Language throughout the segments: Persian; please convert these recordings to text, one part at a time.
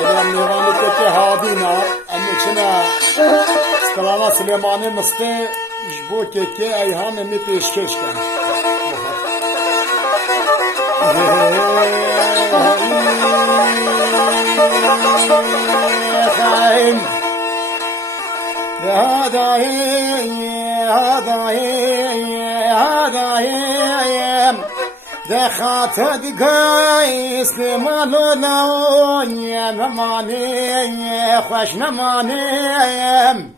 میوانی که هادینا امیچنا سلاما سلیمانی مسته جبو که ایهان می پیشکش کن خایم هدایم دخات دیگایست مالو نایم مانیم خوش نمانیم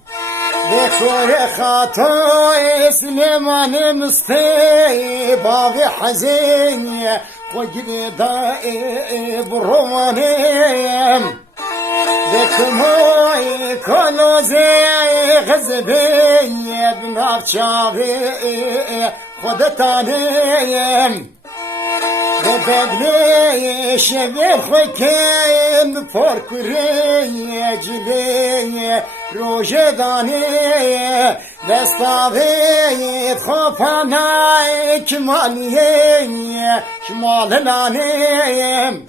بخور خاطوی سلیمان مستی باوی حزین خوگی دای بروانیم بکموی کلوزی غزبی بناف چاوی خودتانیم ببدلی شبیر خوکیم پرکری جلی روژه دانی دستاوی خوپانای کمالیه شمال لانیم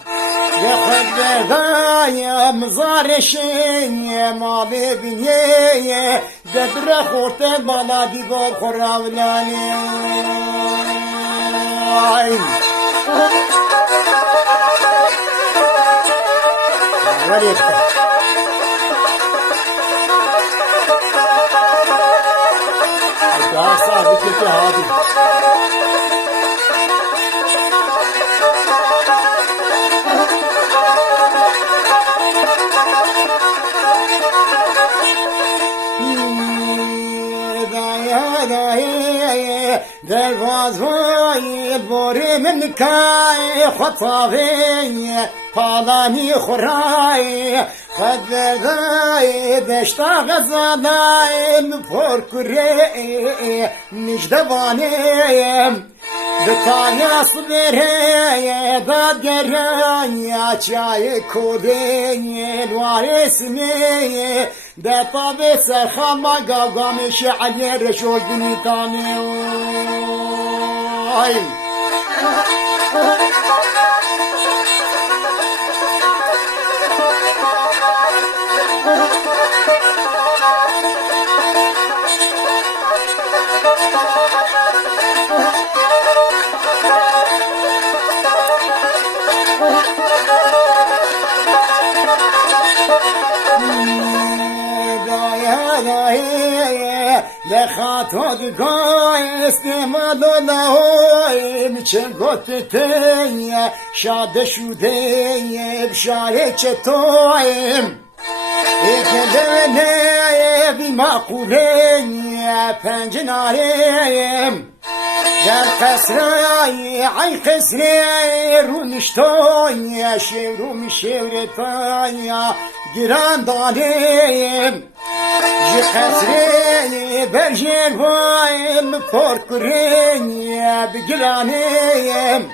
بخود بردایم زارشین مالی بینیه دبر خورت بالا دیگار خوراولانیم صاحبي كيف هادي دروازوی البوری من کای خطاوی پالانی خورای خد بردای دشتا غزالای پرکری نجدوانیم بتانیا صبره داد گرانیا چای کودی الوارسمی ده طابع سرخما قاقام شعلي رشوش بنيتاني دخات دقای استعمال لهوی میچه گوتتی شاده شده بشاره چطویم اکلونه بی معقوله پنجناریم در قصرای عی قصری رو نشتای شیرو می شیرتای گران داریم جی قصری برجر وایم پرکرین بگرانیم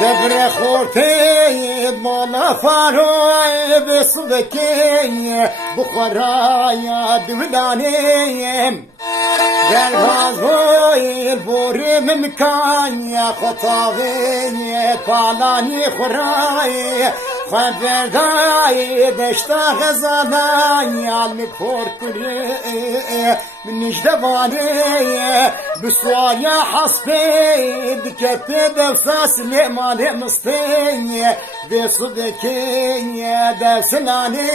دبر خورتی مالا فاروی بصدکی بخورای دولانیم در بازوی البوری ممکانی خطاوی پالانی خورای خود بردای دشتا غزالای علمی پرکری من نجدوانی بسوالي حصبي دكتب بفاس لمالي مصطي بصدكي دسلاني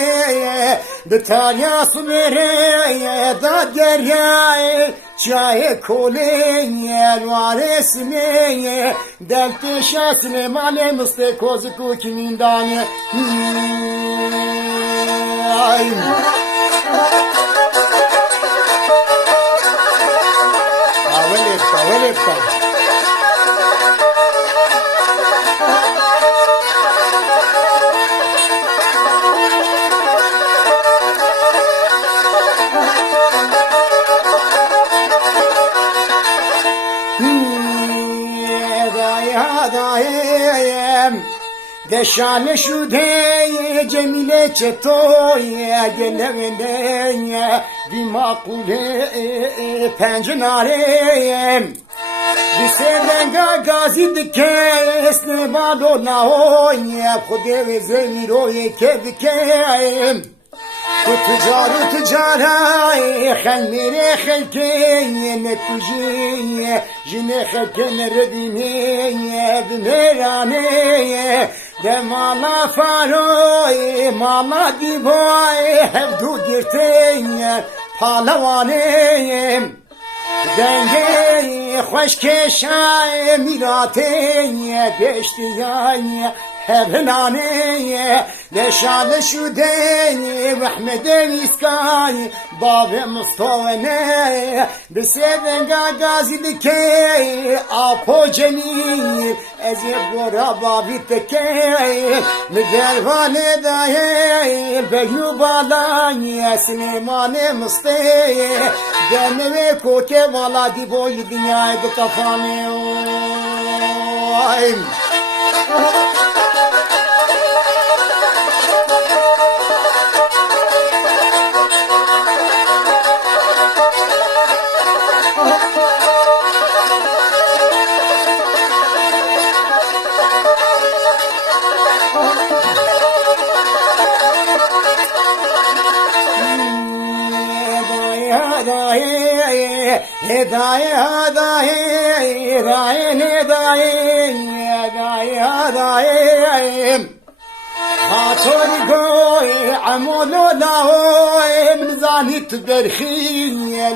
بتاليا صبري داد قرياي شاي كولي الوارسمي دلت شاسني مالي مصطي كوزكو كمين داني ولفتا دشان شده جمیله چطوری گلونده بی معقوله پنجناره بسیدنگا گازی دکست نبادو نهوی خودی و زمیروی که بکیم و تجارای خلمیره خلکی نکوژی جنه خلکن ردینی بمیرانه ده مالا فاروی مالا دیوای هفدو گرتین پالوانه دنگی خوشکشای میراتی گشتیای هبناني لشان شوديني وحمد ويسكاي باب مصطوني بسيدن غازي دكي ابو جميل ازيب ورا بابي تكي مدير والداي بيو بالاي سليمان مصطي دمي كوكي ولادي بوي دنيا دكفاني خاطري قوي عمولو لاوي من زاني تبرخي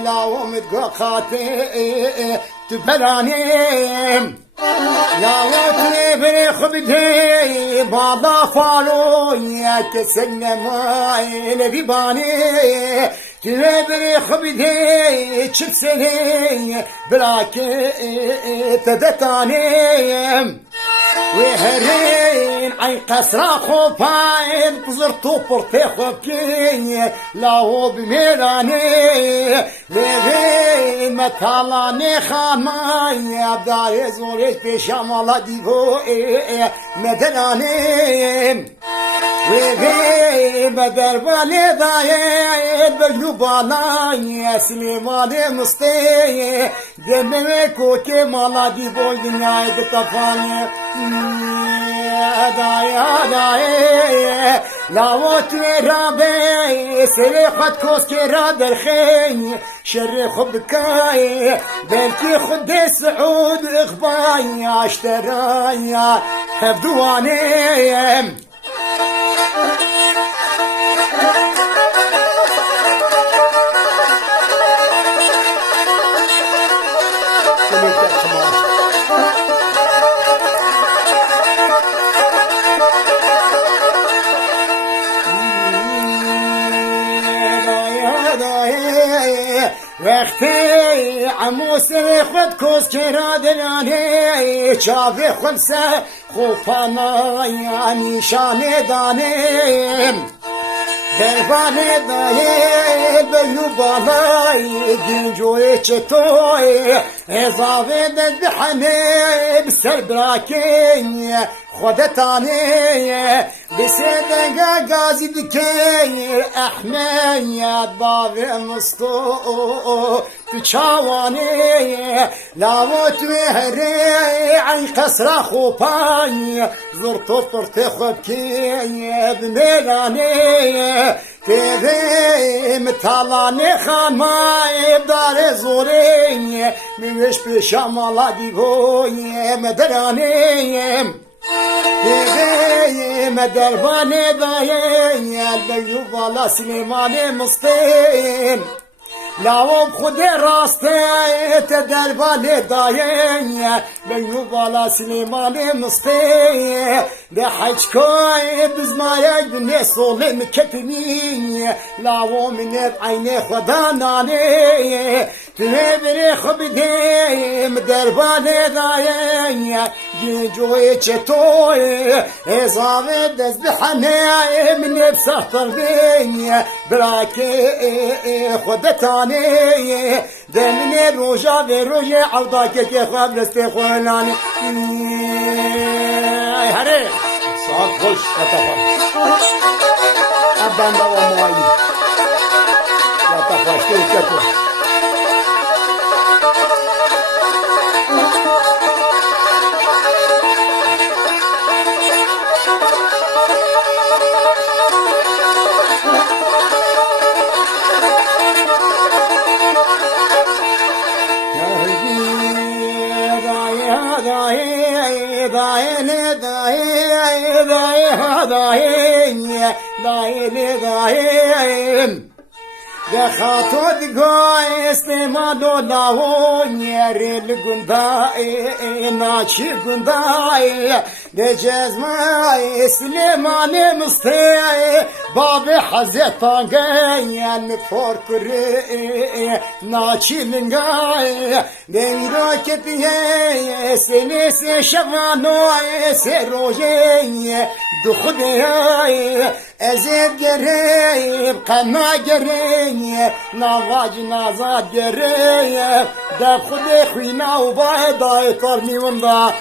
لاو متقاطي تبراني لاو تبرخ بدي بالا فالو يا كسن ماي لبيباني تبرخ بدي تشسني براكي تدتاني وهرين عين قصرا خوباين بزرتو برتي خوبكي لاهو بميراني لغين متالاني خاماي عبدالي زوريش بشامالا ديبو مدراني وغيب دربالي ضايد بجلوبالاي سليماني مستي دمي كوكي مالا ديبو دنياي بطفاني داي لاوت رابي سليخت كوسكي راد الخي شر خبكاي بلكي خدي سعود اخباي اشتراي حفظواني وقتی عموس خود کوس کرادنانی چاوی خلصه خوبانای نیشان دانیم دربانه دایی بیو بالای گنجوی چطوی اضافه دد بحنه بسر براکین خودتاني بسيدنگا غازي دكير احميات بابي مستو بچاواني لاوت وهري عن قصر خوباني زرتو طرتي خبكي بميلاني تيفي متالاني خاماي بدار زوري ميوش بشامالا ديبوي مدراني مدرباني ضايع البيو بالا سليماني مصطين لاوم خودي راستي تدرباني ضايع بيو بالا سليماني مصطين بحجكوي بزمايا بني صولي مكتمين لاوم من عيني خداناني تبري خبدي مدرباني ضايع جوي چطوي اضافه دز بحناي من بسطر بي براكي خودتاني دمني روجا بروجي عوضاك كي خواب لستي خولاني هري صار خوش اتفق ابان دوا موالي لا تفاشتي كتو دايلي دايم دخاتو دقاي استمادو داون يري لقنداي ناشي قنداي دجزماي سليماني مستي بابي حزيتان جاي فور كري ناشي لنجاي دنگو كتي سليس شغانو سروجي دخدي ازيد قريب قما قريب نواج نازاد قريب دا خدي خوينا وبايدا يطرني وندا